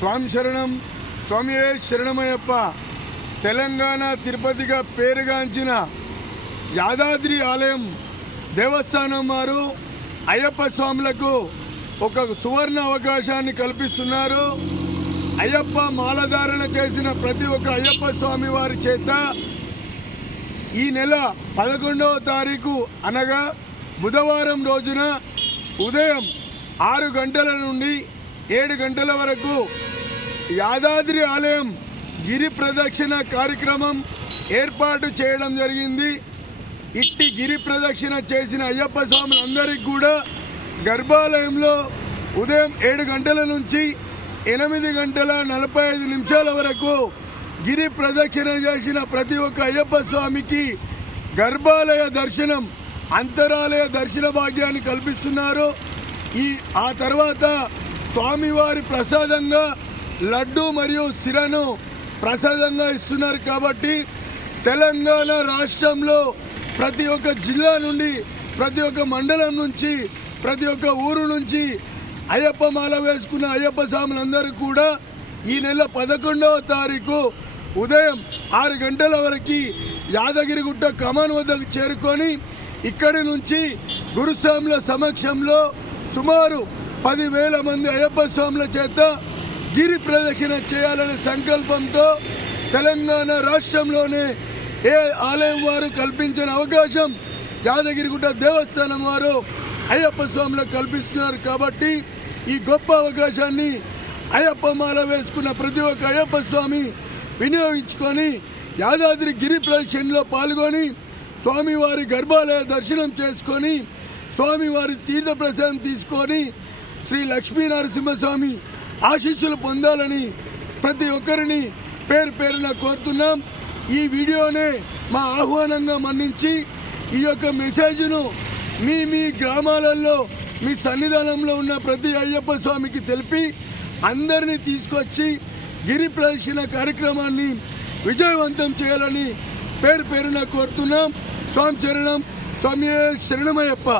స్వామి శరణం స్వామియే శరణమయ్యప్ప. తెలంగాణ తిరుపతిగా పేరుగాంచిన యాదాద్రి ఆలయం దేవస్థానం వారు అయ్యప్ప స్వాములకు ఒక సువర్ణ అవకాశాన్ని కల్పిస్తున్నారు. అయ్యప్ప మాలధారణ చేసిన ప్రతి ఒక్క అయ్యప్ప స్వామి వారి చేత ఈ నెల 11వ తారీఖు అనగా బుధవారం రోజున ఉదయం 6 గంటల నుండి 7 గంటల వరకు యాదాద్రి ఆలయం గిరి ప్రదక్షిణ కార్యక్రమం ఏర్పాటు చేయడం జరిగింది. ఇట్టి గిరి ప్రదక్షిణ చేసిన అయ్యప్ప స్వాములందరికీ కూడా గర్భాలయంలో ఉదయం 7 గంటల నుంచి 8 గంటల 45 నిమిషాల వరకు గిరి ప్రదక్షిణ చేసిన ప్రతి ఒక్క అయ్యప్ప స్వామికి గర్భాలయ దర్శనం, అంతరాలయ దర్శన భాగ్యాన్ని కల్పిస్తున్నారు. ఆ తర్వాత స్వామివారి ప్రసాదంగా లడ్డు మరియు సిరను ప్రసాదంగా ఇస్తున్నారు. కాబట్టి తెలంగాణ రాష్ట్రంలో ప్రతి ఒక్క జిల్లా నుండి, ప్రతి ఒక్క మండలం నుంచి, ప్రతి ఒక్క ఊరు నుంచి అయ్యప్ప మాల వేసుకున్న అయ్యప్ప స్వాములందరూ కూడా ఈ నెల 11వ తారీఖు ఉదయం 6 గంటల వరకు యాదగిరిగుట్ట కమాన్ వద్దకు చేరుకొని ఇక్కడి నుంచి గురుస్వాముల సమక్షంలో సుమారు 10,000 మంది అయ్యప్ప స్వాముల చేత గిరి ప్రదక్షిణ చేయాలనే సంకల్పంతో తెలంగాణ రాష్ట్రంలోనే ఏ ఆలయం వారు కల్పించిన అవకాశం యాదగిరిగుట్ట దేవస్థానం వారు అయ్యప్ప స్వాములకు కల్పిస్తున్నారు. కాబట్టి ఈ గొప్ప అవకాశాన్ని అయ్యప్ప మాల వేసుకున్న ప్రతి ఒక్క అయ్యప్ప స్వామి వినియోగించుకొని యాదాద్రి గిరి ప్రదక్షిణలో పాల్గొని స్వామివారి గర్భాలయ దర్శనం చేసుకొని స్వామివారి తీర్థప్రసాదం తీసుకొని శ్రీ లక్ష్మీ నరసింహస్వామి ఆశీస్సులు పొందాలని ప్రతి ఒక్కరిని పేరు పేరున కోరుతున్నాం. ఈ వీడియోనే మా ఆహ్వానంగా మన్నించి ఈ యొక్క మెసేజ్ను మీ గ్రామాలలో మీ సన్నిధానంలో ఉన్న ప్రతి అయ్యప్ప స్వామికి తెలిపి అందరినీ తీసుకొచ్చి గిరి ప్రదక్షిణ కార్యక్రమాన్ని విజయవంతం చేయాలని పేరు పేరున కోరుతున్నాం. స్వామి శరణం స్వామి శరణమయ్యప్ప.